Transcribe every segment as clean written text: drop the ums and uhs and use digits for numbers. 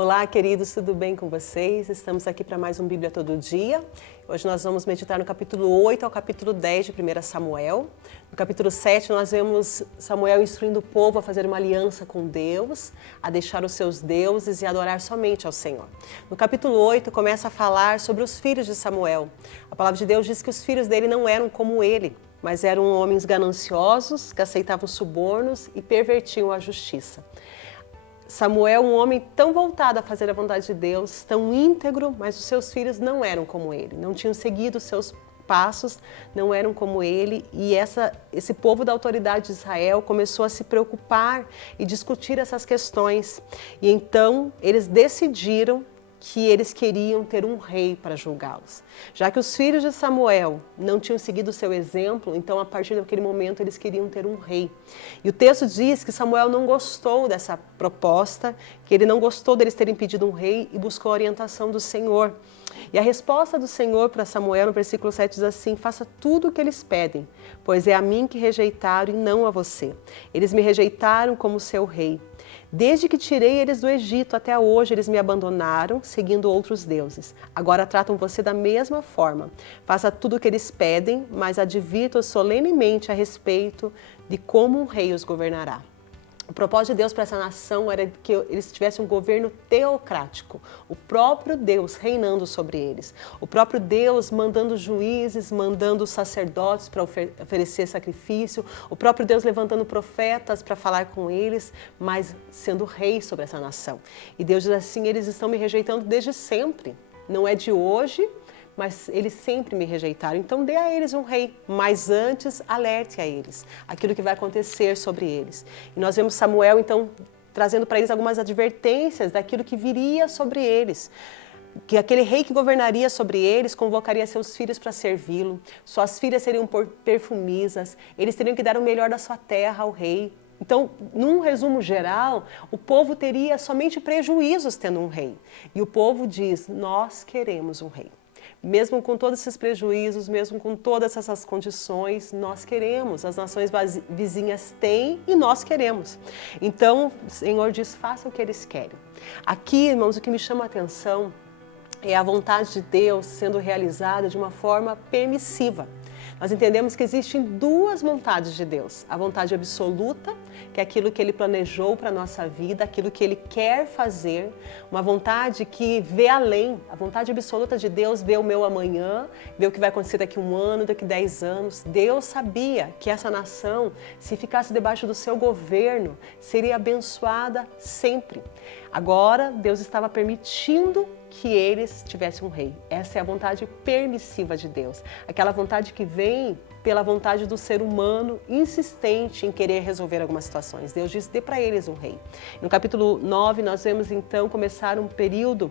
Olá, queridos, tudo bem com vocês? Estamos aqui para mais um Bíblia Todo Dia. Hoje nós vamos meditar no capítulo 8 ao capítulo 10 de 1 Samuel. No capítulo 7 nós vemos Samuel instruindo o povo a fazer uma aliança com Deus, a deixar os seus deuses e adorar somente ao Senhor. No capítulo 8 começa a falar sobre os filhos de Samuel. A palavra de Deus diz que os filhos dele não eram como ele, mas eram homens gananciosos que aceitavam subornos e pervertiam a justiça. Samuel, um homem tão voltado a fazer a vontade de Deus, tão íntegro, mas os seus filhos não eram como ele, não tinham seguido os seus passos, não eram como ele, e esse povo da autoridade de Israel começou a se preocupar e discutir essas questões. E então eles decidiram que eles queriam ter um rei para julgá-los. Já que os filhos de Samuel não tinham seguido o seu exemplo, então a partir daquele momento eles queriam ter um rei. E o texto diz que Samuel não gostou dessa proposta, que ele não gostou deles terem pedido um rei e buscou a orientação do Senhor. E a resposta do Senhor para Samuel no versículo 7 diz assim: faça tudo o que eles pedem, pois é a mim que rejeitaram e não a você. Eles me rejeitaram como seu rei. Desde que tirei eles do Egito até hoje, eles me abandonaram, seguindo outros deuses. Agora tratam você da mesma forma. Faça tudo o que eles pedem, mas advirta-os solenemente a respeito de como um rei os governará. O propósito de Deus para essa nação era que eles tivessem um governo teocrático, o próprio Deus reinando sobre eles, o próprio Deus mandando juízes, mandando sacerdotes para oferecer sacrifício, o próprio Deus levantando profetas para falar com eles, mas sendo rei sobre essa nação. E Deus diz assim: eles estão me rejeitando desde sempre, não é de hoje, mas eles sempre me rejeitaram. Então dê a eles um rei, mas antes alerte a eles aquilo que vai acontecer sobre eles. E nós vemos Samuel então trazendo para eles algumas advertências daquilo que viria sobre eles. Que aquele rei que governaria sobre eles convocaria seus filhos para servi-lo, suas filhas seriam perfumisas, eles teriam que dar o melhor da sua terra ao rei. Então, num resumo geral, o povo teria somente prejuízos tendo um rei. E o povo diz: nós queremos um rei. Mesmo com todos esses prejuízos, mesmo com todas essas condições, nós queremos, as nações vizinhas têm e nós queremos. Então, o Senhor diz: faça o que eles querem. Aqui, irmãos, o que me chama a atenção é a vontade de Deus sendo realizada de uma forma permissiva. Nós entendemos que existem duas vontades de Deus. A vontade absoluta, que é aquilo que Ele planejou para a nossa vida, aquilo que Ele quer fazer. Uma vontade que vê além. A vontade absoluta de Deus vê o meu amanhã, vê o que vai acontecer daqui 1 ano, daqui 10 anos. Deus sabia que essa nação, se ficasse debaixo do seu governo, seria abençoada sempre. Agora, Deus estava permitindo que eles tivessem um rei. Essa é a vontade permissiva de Deus. Aquela vontade que vem pela vontade do ser humano insistente em querer resolver algumas situações. Deus diz: dê para eles um rei. No capítulo 9, nós vemos então começar um período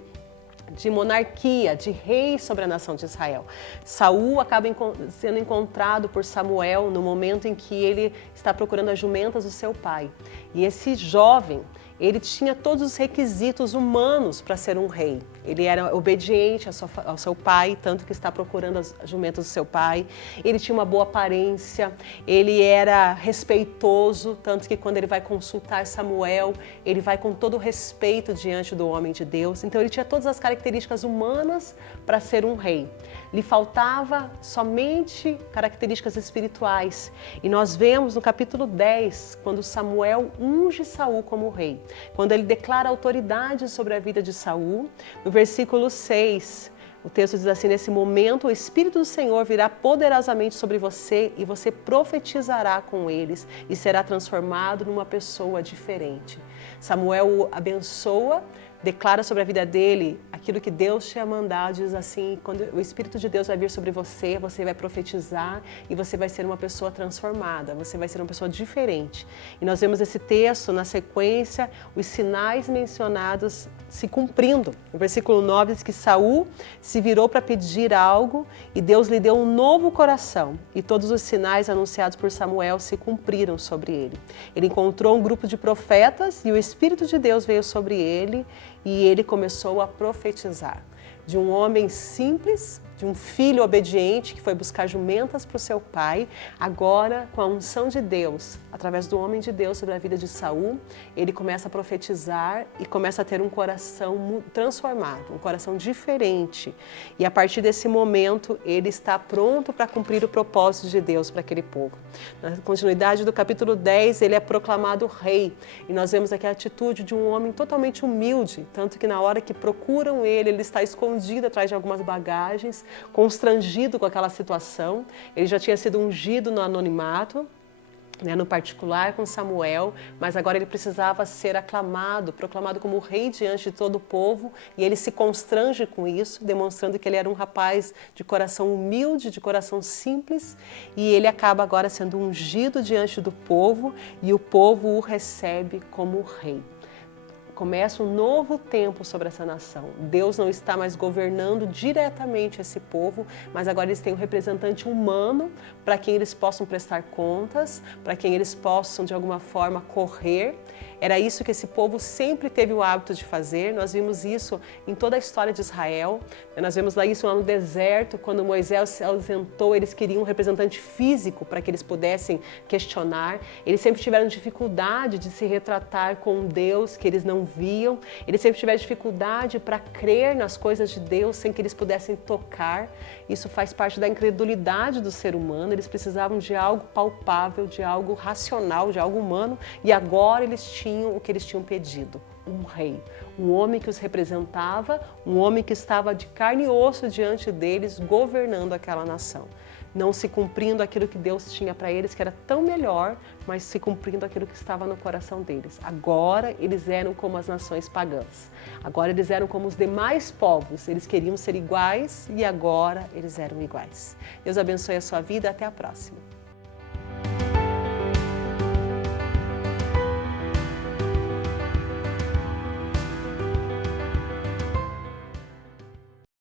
de monarquia, de rei sobre a nação de Israel. Saul acaba sendo encontrado por Samuel no momento em que ele está procurando as jumentas do seu pai. E esse jovem, ele tinha todos os requisitos humanos para ser um rei. Ele era obediente ao seu pai, tanto que está procurando as jumentas do seu pai. Ele tinha uma boa aparência, ele era respeitoso, tanto que quando ele vai consultar Samuel, ele vai com todo o respeito diante do homem de Deus. Então ele tinha todas as características humanas para ser um rei. Lhe faltava somente características espirituais. E nós vemos no capítulo 10, quando Samuel unge Saul como rei, quando ele declara autoridade sobre a vida de Saul. No versículo 6, o texto diz assim: nesse momento o Espírito do Senhor virá poderosamente sobre você e você profetizará com eles e será transformado numa pessoa diferente. Samuel o abençoa, declara sobre a vida dele aquilo que Deus tinha mandado, diz assim: quando o Espírito de Deus vai vir sobre você, você vai profetizar e você vai ser uma pessoa transformada, você vai ser uma pessoa diferente. E nós vemos esse texto, na sequência, os sinais mencionados se cumprindo. No versículo 9 diz que Saul se virou para pedir algo e Deus lhe deu um novo coração, e todos os sinais anunciados por Samuel se cumpriram sobre ele. Ele encontrou um grupo de profetas e o Espírito de Deus veio sobre ele e ele começou a profetizar. De um homem simples, de um filho obediente que foi buscar jumentas para o seu pai. Agora, com a unção de Deus, através do homem de Deus sobre a vida de Saul, ele começa a profetizar e começa a ter um coração transformado, um coração diferente. E a partir desse momento, ele está pronto para cumprir o propósito de Deus para aquele povo. Na continuidade do capítulo 10, ele é proclamado rei. E nós vemos aqui a atitude de um homem totalmente humilde, tanto que na hora que procuram ele, ele está escondido atrás de algumas bagagens, constrangido com aquela situação. Ele já tinha sido ungido no anonimato, no particular com Samuel, mas agora ele precisava ser aclamado, proclamado como rei diante de todo o povo, e ele se constrange com isso, demonstrando que ele era um rapaz de coração humilde, de coração simples, e ele acaba agora sendo ungido diante do povo, e o povo o recebe como rei. Começa um novo tempo sobre essa nação. Deus não está mais governando diretamente esse povo, mas agora eles têm um representante humano para quem eles possam prestar contas, para quem eles possam de alguma forma correr. Era isso que esse povo sempre teve o hábito de fazer. Nós vimos isso em toda a história de Israel. Nós vemos lá isso lá no deserto, quando Moisés se ausentou, eles queriam um representante físico para que eles pudessem questionar. Eles sempre tiveram dificuldade de se retratar com um Deus que eles não viam. Eles sempre tiveram dificuldade para crer nas coisas de Deus sem que eles pudessem tocar. Isso faz parte da incredulidade do ser humano. Eles precisavam de algo palpável, de algo racional, de algo humano. E agora eles tinham o que eles tinham pedido: um rei, um homem que os representava, um homem que estava de carne e osso diante deles, governando aquela nação. Não se cumprindo aquilo que Deus tinha para eles, que era tão melhor, mas se cumprindo aquilo que estava no coração deles. Agora eles eram como as nações pagãs. Agora eles eram como os demais povos. Eles queriam ser iguais e agora eles eram iguais. Deus abençoe a sua vida. Até a próxima.